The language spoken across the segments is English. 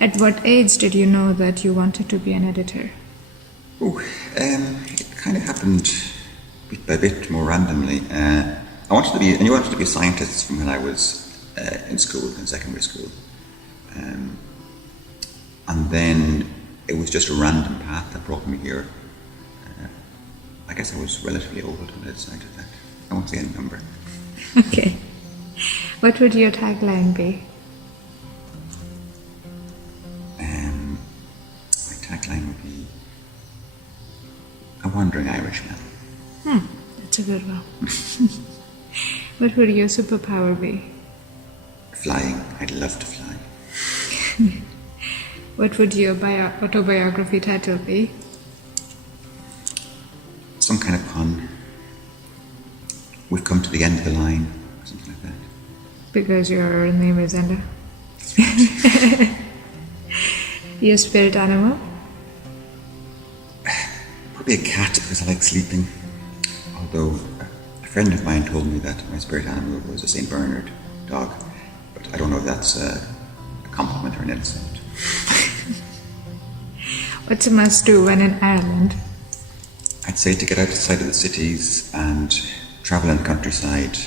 At what age did you know that you wanted to be an editor? It kind of happened bit by bit, more randomly. I wanted to be a scientist from when I was in school, in secondary school. And then it was just a random path that brought me here. I guess I was relatively old when I decided that. I won't say any number. Okay. What would your tagline be? My tagline would be a wandering Irishman. That's a good one. What would your superpower be? Flying. I'd love to fly. What would your autobiography title be? Some kind of pun. We've come to the end of the line, or something like that. Because your name is Enda. Your spirit animal? Probably a cat, because I like sleeping. Although a friend of mine told me that my spirit animal was a St. Bernard dog, but I don't know if that's a compliment or an insult. What's a must-do when in Ireland? I'd say to get outside of the cities and travel in the countryside,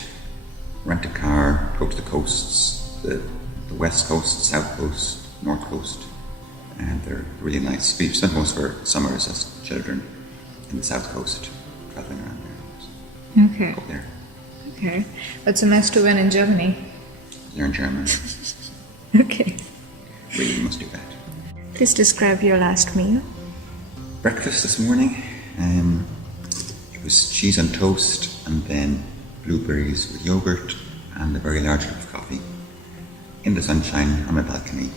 rent a car, go to the coasts, the west coast, south coast, north coast, and they're really nice. We spent most of our summers as children in the south coast, traveling around there. Okay. Go there. Okay. What's a must-do when in Germany? Learn German. Okay. Really must do that. Please describe your last meal. Breakfast this morning, it was cheese on toast and then blueberries with yogurt and a very large cup of coffee. In the sunshine on my balcony,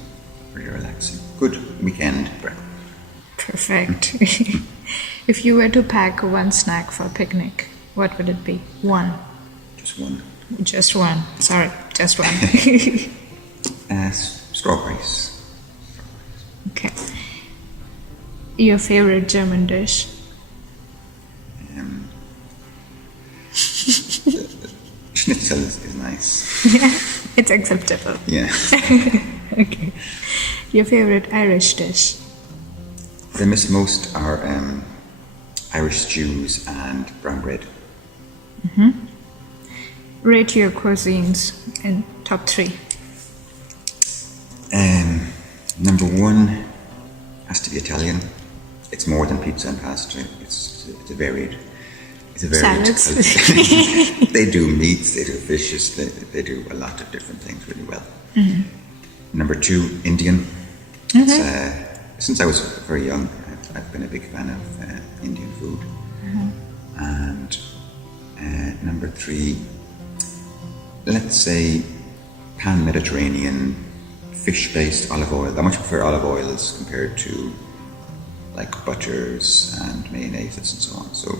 very relaxing. Good weekend breakfast. Perfect. If you were to pack one snack for a picnic, what would it be? One. Just one. Just one. Sorry, just one. Strawberries. Okay. Your favorite German dish? Schnitzel is nice. Yeah, it's acceptable. Yeah. Okay. Your favorite Irish dish? What I miss most are Irish stews and brown bread. Rate your cuisines in top 3. Number 1 has to be Italian. It's more than pizza and pasta. It's a varied. Salads. They do meats, they do fishes, they do a lot of different things really well. Number 2, Indian. Since I was very young, I've been a big fan of Indian food. And number 3, let's say pan-Mediterranean, fish-based olive oil. I much prefer olive oils compared to like butters and mayonnaises and so on. So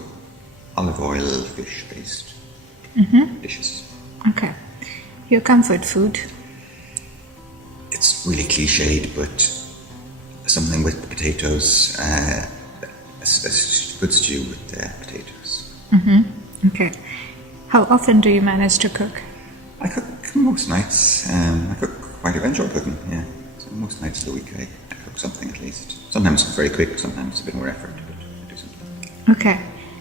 olive oil, fish-based dishes. Okay. Your comfort food? It's really cliched, but something with potatoes, a good stew with potatoes. Okay. How often do you manage to cook? I cook most nights. I cook quite enjoy cooking, yeah. So most nights of the week I cook something at least. Sometimes it's very quick, sometimes it's a bit more effort, but I do something. Okay.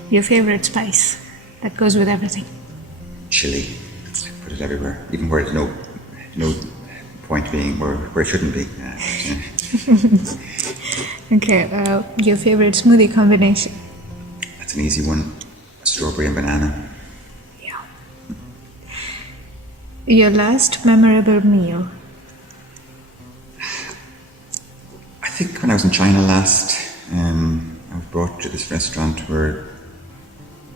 Your favorite spice that goes with everything? Chili. I put it everywhere, even where there's no point being where it shouldn't be. Okay. Your favorite smoothie combination? That's an easy one. Strawberry and banana. Yeah. Your last memorable meal? I think when I was in China last, I was brought to this restaurant where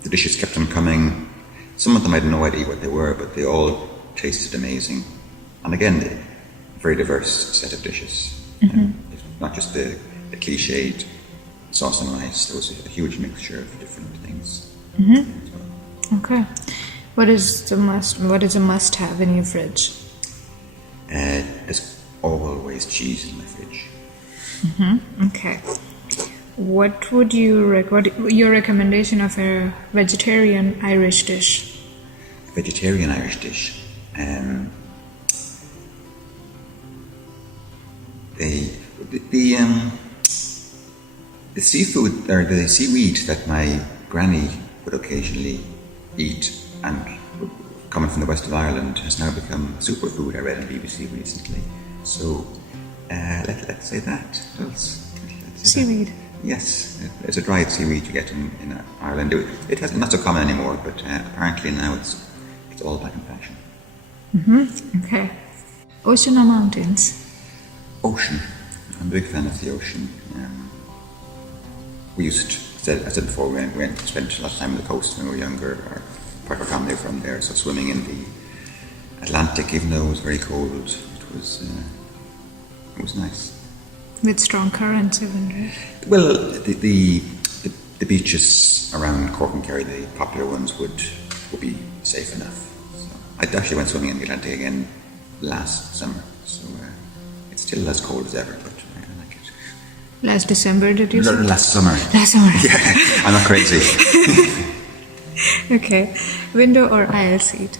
the dishes kept on coming. Some of them I had no idea what they were, but they all tasted amazing. And again, a very diverse set of dishes. Not just the cliched sauce and rice. There was a huge mixture of different things. Okay. What is a must-have in your fridge? There's always cheese in my fridge. Okay. What would you your recommendation of a vegetarian Irish dish? A vegetarian Irish dish. They The seafood or the seaweed that my granny would occasionally eat, and coming from the west of Ireland, has now become a superfood. I read on BBC recently. So let's say that. Let's say Seaweed. that. Yes, it's a dried seaweed you get in Ireland. It has not so common anymore, but apparently now it's all back in fashion. Okay. Ocean or mountains? Ocean. I'm a big fan of the ocean. I said before, we went to spend a lot of time on the coast when we were younger. Part of our family were from there, so swimming in the Atlantic, even though it was very cold, it was nice. With strong currents, even, right? Well, the beaches around Cork and Kerry, the popular ones, would be safe enough. So I actually went swimming in the Atlantic again last summer, so it's still as cold as ever, but I like it. Last December, did you say? Last summer. Last summer. Yeah, I'm not crazy. Okay. Window or aisle seat?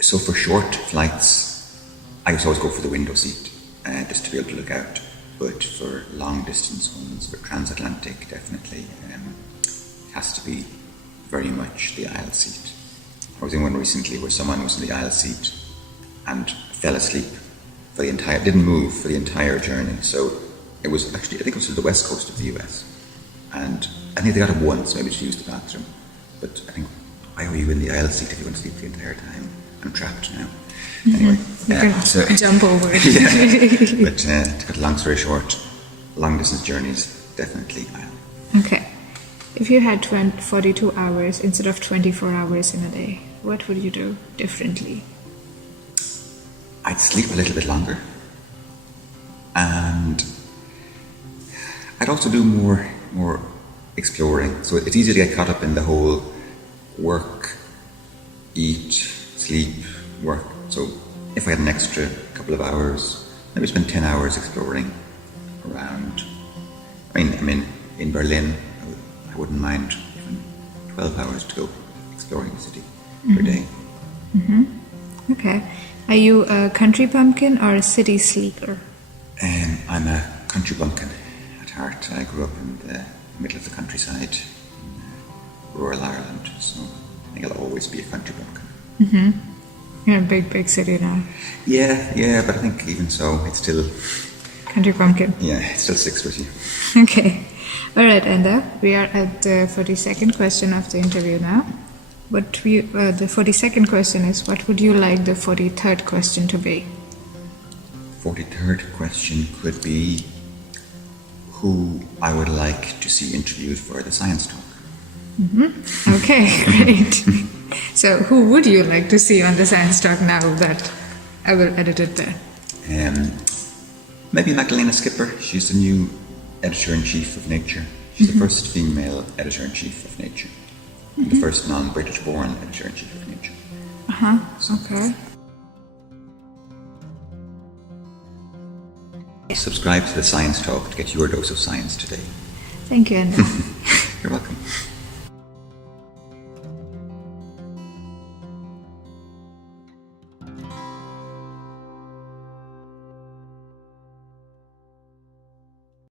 So for short flights, I used to always go for the window seat, just to be able to look out. But for long distance ones, for transatlantic, definitely, it has to be very much the aisle seat. I was in one recently where someone was in the aisle seat and fell asleep didn't move for the entire journey. So it was actually, I think it was to the west coast of the US. And I think they got it once, maybe to use the bathroom. But I think, why were you in the aisle seat if you want to sleep the entire time? I'm trapped now. Anyway. You can jump over it. Yeah. But to cut a long story short, long distance journeys, definitely aisle. Okay. If you had 42 hours instead of 24 hours in a day, what would you do differently? I'd sleep a little bit longer. And I'd also do more exploring. So it's easy to get caught up in the whole work, eat, sleep, work. So if I had an extra couple of hours, maybe spend 10 hours exploring around. I mean, in Berlin, I wouldn't mind even 12 hours to go exploring the city per day. Okay. Are you a country pumpkin or a city sleeper? I'm a country bumpkin at heart. I grew up in the middle of the countryside in rural Ireland, so I think I'll always be a country bumpkin. You're in a big city now. Yeah, but I think even so, it's still... Country pumpkin. Yeah, it still sticks with you. Okay. All right, Enda. We are at the 42nd question of the interview now. The 42nd question is, what would you like the 43rd question to be? 43rd question could be who I would like to see interviewed for the Science Talk. Okay, great. So who would you like to see on the Science Talk now that I will edit it there? Maybe Magdalena Skipper. She's the new editor-in-chief of Nature. She's the first female editor-in-chief of Nature. And the first non-British born editor-in-chief of Nature. Okay. Subscribe to the Science Talk to get your dose of science today. Thank you, Enda. You're welcome.